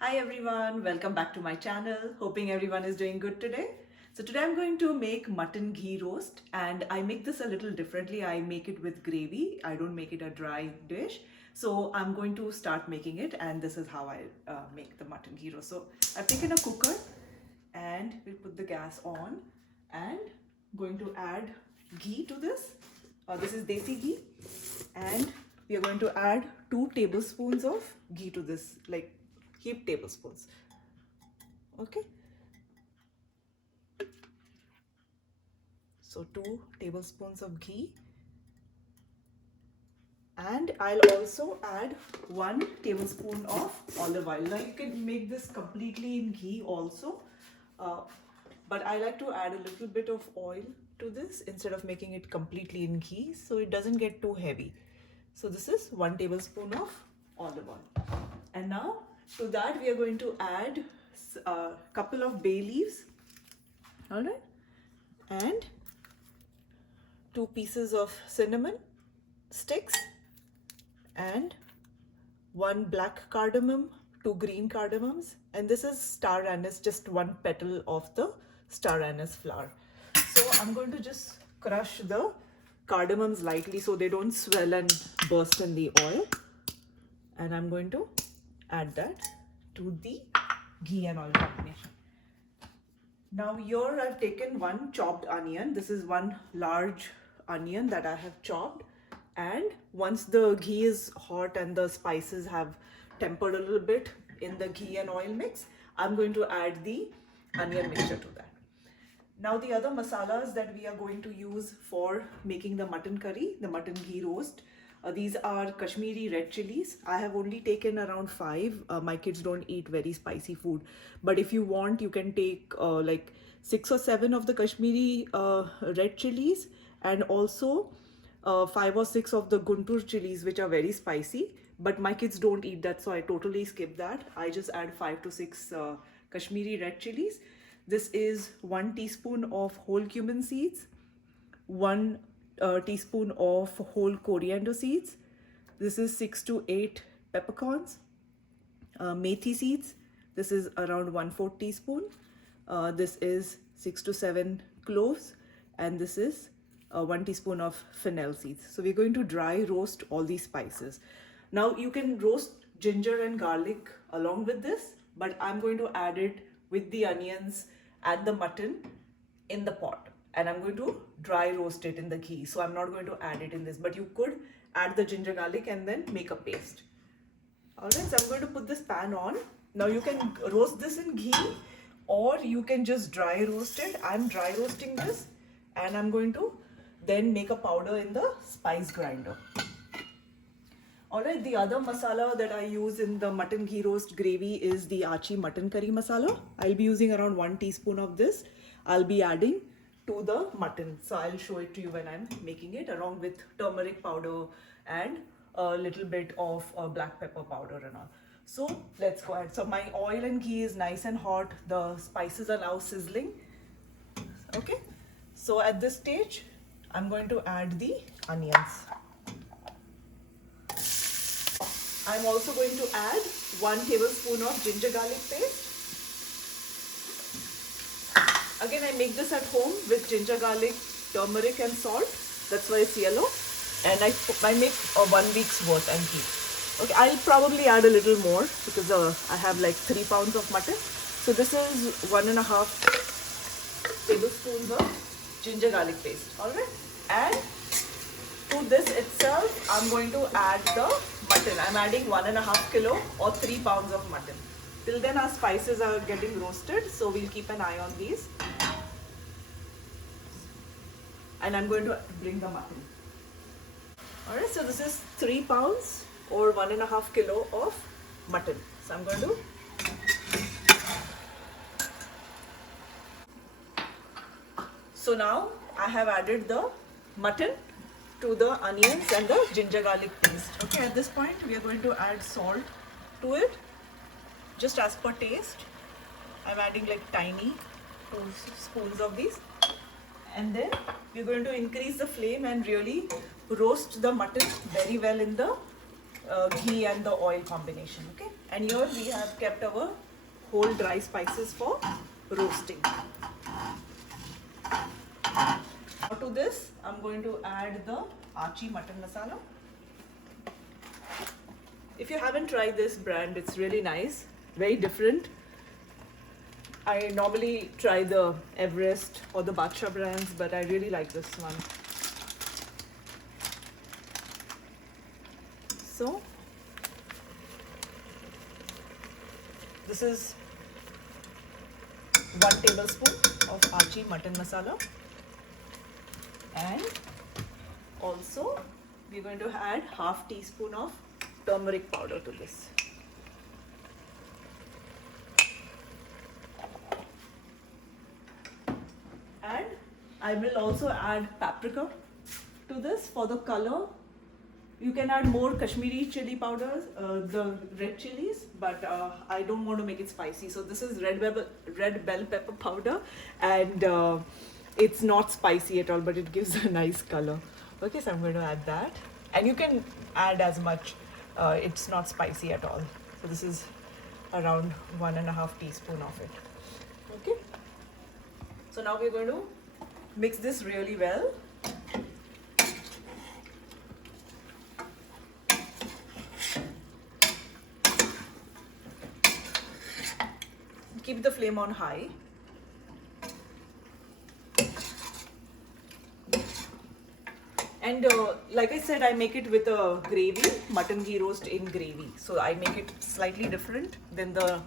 Hi everyone, welcome back to my channel. Hoping everyone is doing good today. So today I'm going to make mutton ghee roast, and I make this a little differently. I make it with gravy. I don't make it a dry dish. So I'm going to start making it, and this is how I make the mutton ghee roast. So I've taken a cooker and we'll put the gas on and going to add ghee to this. This is desi ghee, and we are going to add 2 tablespoons of ghee to this, like heaped tablespoons. Okay, so 2 tablespoons of ghee, and I'll also add 1 tablespoon of olive oil. Now you can make this completely in ghee also, uh, but I like to add a little bit of oil to this instead of making it completely in ghee, so it doesn't get too heavy. So this is 1 tablespoon of olive oil, and now to that we are going to add a couple of bay leaves, all right, and 2 pieces of cinnamon sticks, and 1 black cardamom, 2 green cardamoms, and this is star anise, just 1 petal of the star anise flower. So I'm going to just crush the cardamoms lightly so they don't swell and burst in the oil, and I'm going to add that to the ghee and oil combination. Now here I've taken 1 chopped onion. This is 1 large onion that I have chopped, and once the ghee is hot and the spices have tempered a little bit in the ghee and oil mix, I'm going to add the onion mixture to that. Now the other masalas that we are going to use for making the mutton curry, the mutton ghee roast, these are Kashmiri red chilies. I have only taken around 5. My kids don't eat very spicy food, but if you want, you can take like 6 or 7 of the Kashmiri red chilies, and also 5 or 6 of the Guntur chilies, which are very spicy. But my kids don't eat that, so I totally skip that. I just add 5 to 6 Kashmiri red chilies. This is 1 teaspoon of whole cumin seeds, 1 teaspoon of whole coriander seeds. This is 6 to 8 peppercorns, methi seeds. This is around 1/4 teaspoon. This is 6 to 7 cloves, and this is 1 teaspoon of fennel seeds. So we're going to dry roast all these spices. Now you can roast ginger and garlic along with this, but I'm going to add it with the onions and the mutton in the pot, and I'm going to dry roast it in the ghee. So I'm not going to add it in this, but you could add the ginger garlic and then make a paste. All right, so I'm going to put this pan on. Now you can roast this in ghee, or you can just dry roast it. I'm dry roasting this, and I'm going to then make a powder in the spice grinder. Alright, the other masala that I use in the mutton ghee roast gravy is the Achi mutton curry masala. I'll be using around 1 teaspoon of this. I'll be adding to the mutton. So I'll show it to you when I'm making it, along with turmeric powder and a little bit of black pepper powder and all. So let's go ahead. So my oil and ghee is nice and hot. The spices are now sizzling. Okay. So at this stage, I'm going to add the onions. I'm also going to add 1 tablespoon of ginger garlic paste. Again, I make this at home with ginger garlic, turmeric and salt. That's why it's yellow. And I make 1 week's worth and keep. Okay, I'll probably add a little more because I have like 3 pounds of mutton. So this is 1.5 tablespoons of ginger garlic paste. Alright. And to this itself, I'm going to add the mutton. I'm adding 1.5 kilo or 3 pounds of mutton. Till then our spices are getting roasted, so we'll keep an eye on these. And I'm going to bring the mutton. Alright, so this is 3 pounds or 1.5 kilo of mutton. So I'm going to So now I have added the mutton to the onions and the ginger garlic paste. Okay, at this point we are going to add salt to it, just as per taste. I'm adding like tiny 2 spoons of these, and then we're going to increase the flame and really roast the mutton very well in the ghee and the oil combination. Okay, and here we have kept our whole dry spices for roasting. Now to this, I'm going to add the Archie mutton masala. If you haven't tried this brand, it's really nice, very different. I normally try the Everest or the Badshah brands, but I really like this one. So, this is 1 tablespoon of Archie mutton masala, and also we're going to add half teaspoon of turmeric powder to this. And I will also add paprika to this for the color. You can add more Kashmiri chili powders, the red chilies, but I don't want to make it spicy. So this is red bell pepper powder, and it's not spicy at all, but it gives a nice color. Okay, so I'm going to add that, and you can add as much. It's not spicy at all. So this is around 1.5 teaspoon of it. Okay. So now we're going to mix this really well. Keep the flame on high. And like I said, I make it with a gravy, mutton ghee roast in gravy. So I make it slightly different than the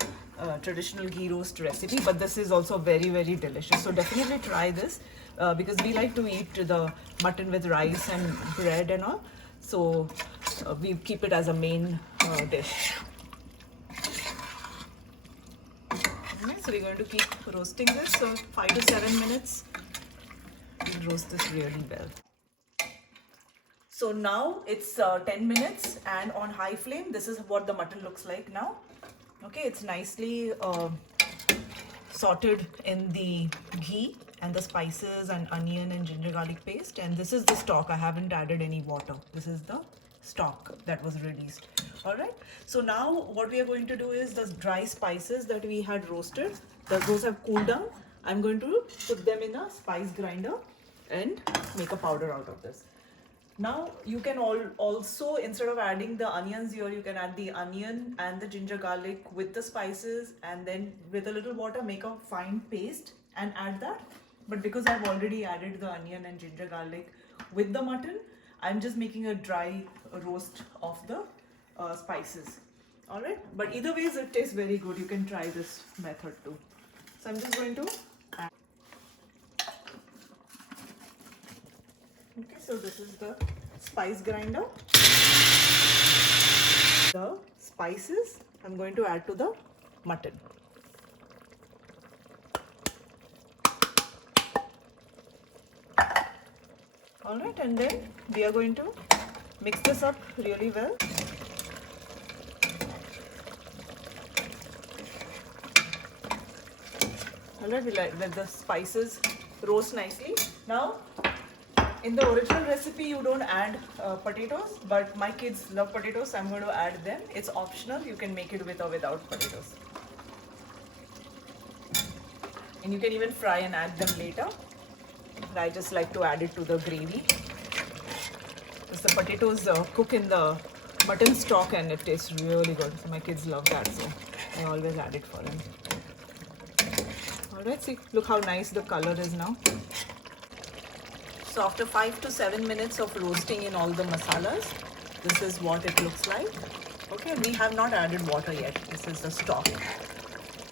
traditional ghee roast recipe, but this is also very, very delicious. So definitely try this because we like to eat the mutton with rice and bread and all. So we keep it as a main dish. Okay, so we're going to keep roasting this. So 5 to 7 minutes. We'll roast this really well. So now it's 10 minutes and on high flame. This is what the mutton looks like now. Okay, it's nicely sauteed in the ghee and the spices and onion and ginger garlic paste. And this is the stock. I haven't added any water. This is the stock that was released. All right. So now what we are going to do is the dry spices that we had roasted, those have cooled down. I'm going to put them in a spice grinder and make a powder out of this. Now you can also, instead of adding the onions here, you can add the onion and the ginger garlic with the spices, and then with a little water make a fine paste and add that. But because I've already added the onion and ginger garlic with the mutton, I'm just making a dry roast of the spices. Alright, but either ways it tastes very good. You can try this method too. So I'm just going to add. Okay, so this is the spice grinder. The spices I'm going to add to the mutton. Alright, and then we are going to mix this up really well. Alright, we let the spices roast nicely. Now, in the original recipe, you don't add potatoes, but my kids love potatoes, so I'm going to add them. It's optional. You can make it with or without potatoes. And you can even fry and add them later. But I just like to add it to the gravy. Because the potatoes cook in the mutton stock and it tastes really good. So my kids love that, so I always add it for them. Alright, see, look how nice the color is now. So after 5 to 7 minutes of roasting in all the masalas, this is what it looks like. Okay, we have not added water yet. This is the stock.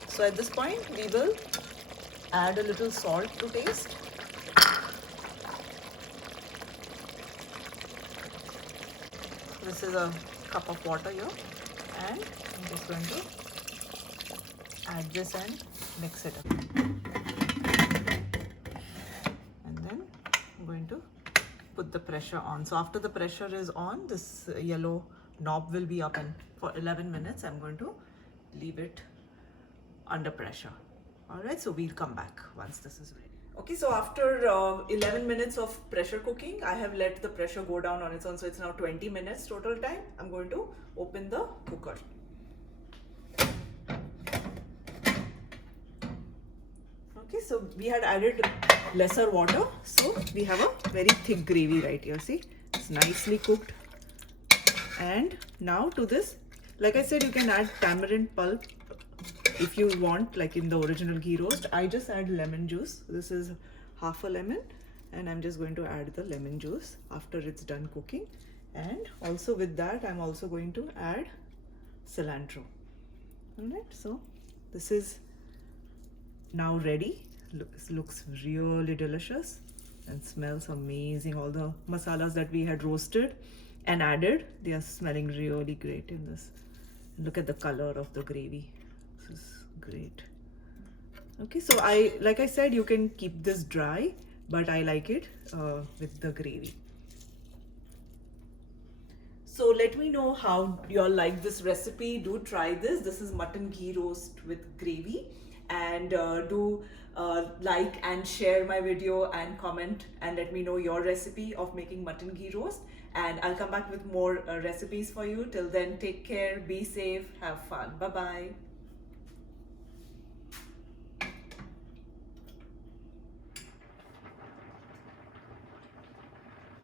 So at this point, we will add a little salt to taste. This is a cup of water here, and I'm just going to add this and mix it up. And then I'm going to put the pressure on. So after the pressure is on, this yellow knob will be up, and for 11 minutes I'm going to leave it under pressure. Alright, so we'll come back once this is ready. Okay, so after 11 minutes of pressure cooking, I have let the pressure go down on its own. So it's now 20 minutes total time. I'm going to open the cooker. Okay, so we had added lesser water. So we have a very thick gravy right here. See, it's nicely cooked. And now to this, like I said, you can add tamarind pulp if you want, like in the original ghee roast. I just add lemon juice. This is half a lemon, and I'm just going to add the lemon juice after it's done cooking. And also with that, I'm also going to add cilantro. Alright, so this is now ready. Looks really delicious and smells amazing. All the masalas that we had roasted and added, they are smelling really great in this. Look at the color of the gravy. This is great. Okay, so like I said, you can keep this dry, but I like it with the gravy. So let me know how you all like this recipe. Do try this. This is mutton ghee roast with gravy. And do like and share my video and comment and let me know your recipe of making mutton ghee roast. And I'll come back with more recipes for you. Till then, take care, be safe, have fun. Bye-bye.